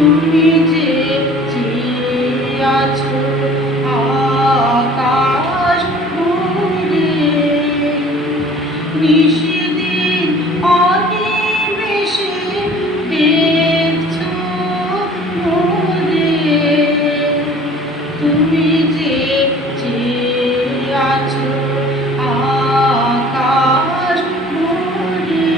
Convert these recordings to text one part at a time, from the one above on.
তুমি যে চেয়ে আছো আকাশ ভরে, নিশিদিন অনিমেষে দেখছো মোরে। তুমি যে চেয়ে আছো আকাশ ভরে।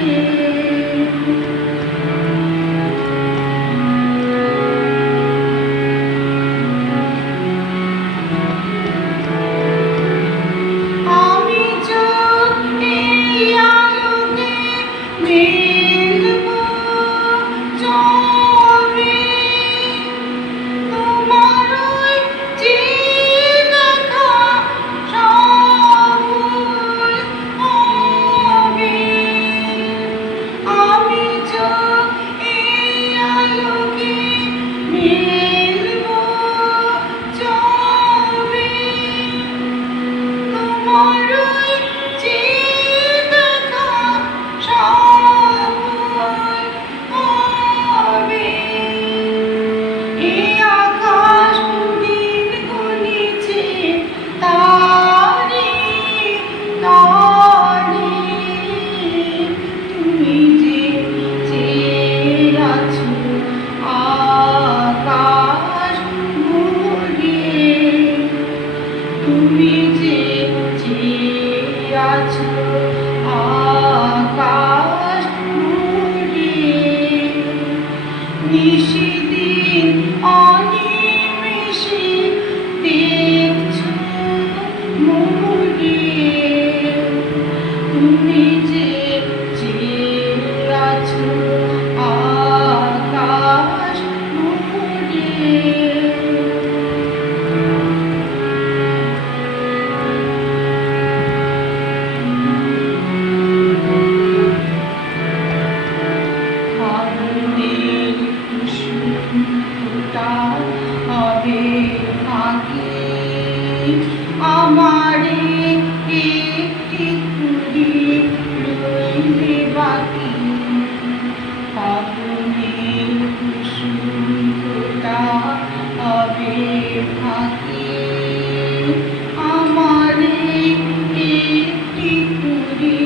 আমি যদি আলোকে মেলবো ছবি, তোমার ওই চেয়ে দেখা সবুজ হবে। আমি যদি আলোকে মেলবো ছবি, তোমার ওই চেয়ে দেখা সবুজ হবে। এই আকাশ দিন গুনিছে তারি তরে, তুমি যে চেয়ে আছো আকাশ ভরে। তুমি যে চেয়ে আছো আকাশ ভরে, নিশিদিন অনিমেষে দেখছো মোরে। তুমি যে চেয়ে আছো আকাশ ভরে। ফাগুনের কুসুম ফোঁটা হবে ফাঁকি, আমারে একটি কুড়ি রইলে বাকি। ফাগুনের কুসুম ফোঁটা হবে ফাঁকি, আমারে একটি কুড়ি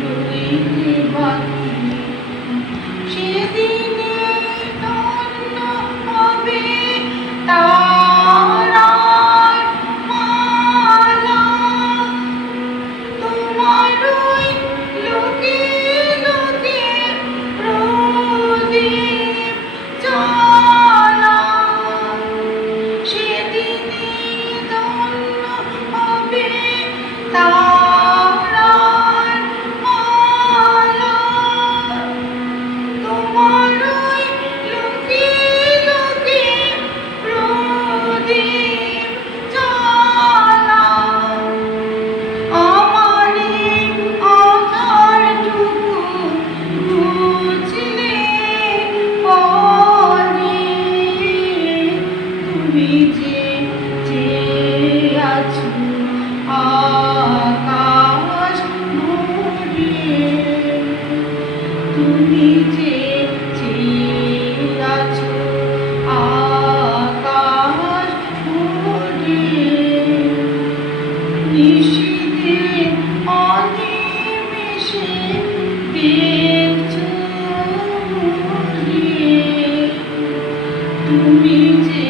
রইলে বাকি। সেদিনে ধন্য হবে তারার মালা, তোমার ওই লোকে লোকে প্রদীপ জ্বালা। সেদিনে ধন্য হবে তারার মালা, তোমার ওই লোকে লোকে প্রদীপ জ্বালা। আমারে আধারটুকু বুঝলে পরে, তুমি যে চেয়ে আছো আকাশ ভরে। তুমি যে চেয়ে আছো আকাশ ভরে, নিশিদিন অনিমেষে দেখছো মোরে। তুমি যে